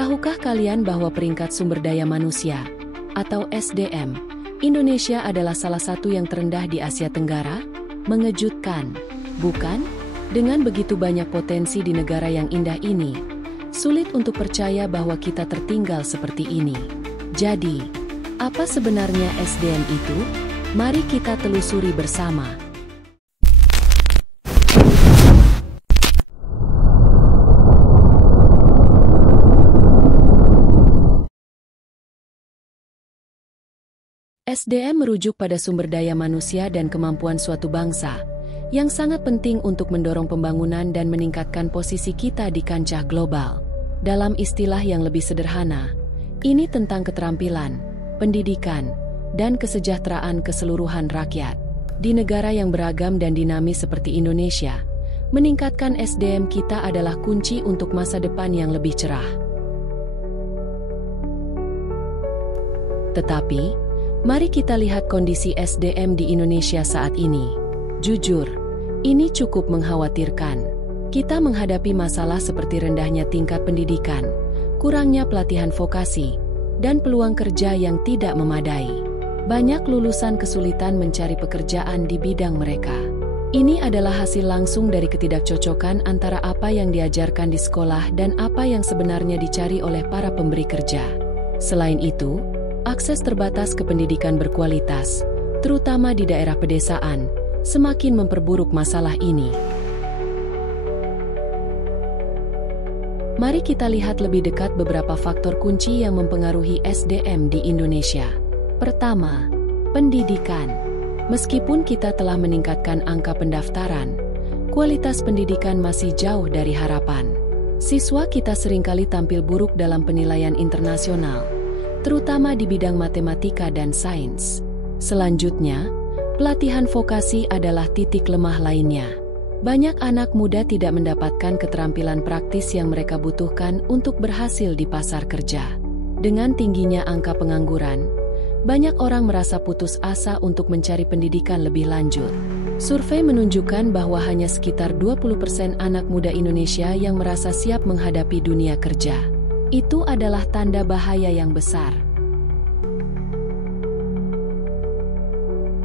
Tahukah kalian bahwa peringkat sumber daya manusia, atau SDM, Indonesia adalah salah satu yang terendah di Asia Tenggara? Mengejutkan, bukan? Dengan begitu banyak potensi di negara yang indah ini, sulit untuk percaya bahwa kita tertinggal seperti ini. Jadi, apa sebenarnya SDM itu? Mari kita telusuri bersama. SDM merujuk pada sumber daya manusia dan kemampuan suatu bangsa, yang sangat penting untuk mendorong pembangunan dan meningkatkan posisi kita di kancah global. Dalam istilah yang lebih sederhana, ini tentang keterampilan, pendidikan, dan kesejahteraan keseluruhan rakyat. Di negara yang beragam dan dinamis seperti Indonesia, meningkatkan SDM kita adalah kunci untuk masa depan yang lebih cerah. Tetapi, mari kita lihat kondisi SDM di Indonesia saat ini. Jujur, ini cukup mengkhawatirkan. Kita menghadapi masalah seperti rendahnya tingkat pendidikan, kurangnya pelatihan vokasi, dan peluang kerja yang tidak memadai. Banyak lulusan kesulitan mencari pekerjaan di bidang mereka. Ini adalah hasil langsung dari ketidakcocokan antara apa yang diajarkan di sekolah dan apa yang sebenarnya dicari oleh para pemberi kerja. Selain itu, akses terbatas ke pendidikan berkualitas, terutama di daerah pedesaan, semakin memperburuk masalah ini. Mari kita lihat lebih dekat beberapa faktor kunci yang mempengaruhi SDM di Indonesia. Pertama, pendidikan. Meskipun kita telah meningkatkan angka pendaftaran, kualitas pendidikan masih jauh dari harapan. Siswa kita seringkali tampil buruk dalam penilaian internasional, terutama di bidang matematika dan sains. Selanjutnya, pelatihan vokasi adalah titik lemah lainnya. Banyak anak muda tidak mendapatkan keterampilan praktis yang mereka butuhkan untuk berhasil di pasar kerja. Dengan tingginya angka pengangguran, banyak orang merasa putus asa untuk mencari pendidikan lebih lanjut. Survei menunjukkan bahwa hanya sekitar 20% anak muda Indonesia yang merasa siap menghadapi dunia kerja. Itu adalah tanda bahaya yang besar.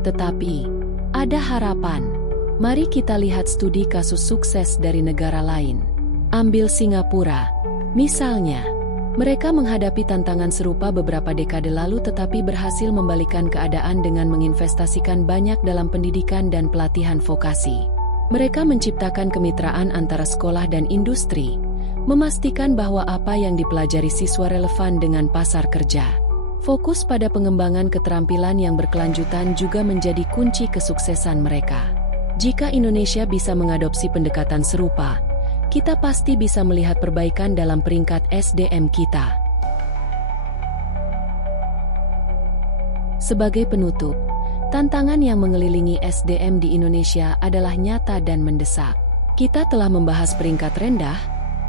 Tetapi, ada harapan. Mari kita lihat studi kasus sukses dari negara lain. Ambil Singapura. Misalnya, mereka menghadapi tantangan serupa beberapa dekade lalu tetapi berhasil membalikkan keadaan dengan menginvestasikan banyak dalam pendidikan dan pelatihan vokasi. Mereka menciptakan kemitraan antara sekolah dan industri, memastikan bahwa apa yang dipelajari siswa relevan dengan pasar kerja. Fokus pada pengembangan keterampilan yang berkelanjutan juga menjadi kunci kesuksesan mereka. Jika Indonesia bisa mengadopsi pendekatan serupa, kita pasti bisa melihat perbaikan dalam peringkat SDM kita. Sebagai penutup, tantangan yang mengelilingi SDM di Indonesia adalah nyata dan mendesak. Kita telah membahas peringkat rendah,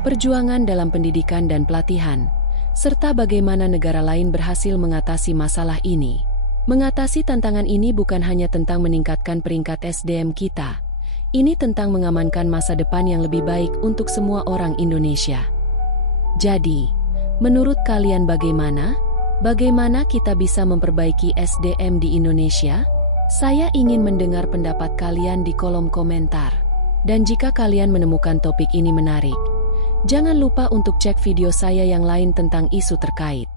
perjuangan dalam pendidikan dan pelatihan, serta bagaimana negara lain berhasil mengatasi masalah ini. Mengatasi tantangan ini bukan hanya tentang meningkatkan peringkat SDM kita. Ini tentang mengamankan masa depan yang lebih baik untuk semua orang Indonesia. Jadi, menurut kalian bagaimana? Bagaimana kita bisa memperbaiki SDM di Indonesia? Saya ingin mendengar pendapat kalian di kolom komentar. Dan jika kalian menemukan topik ini menarik, jangan lupa untuk cek video saya yang lain tentang isu terkait.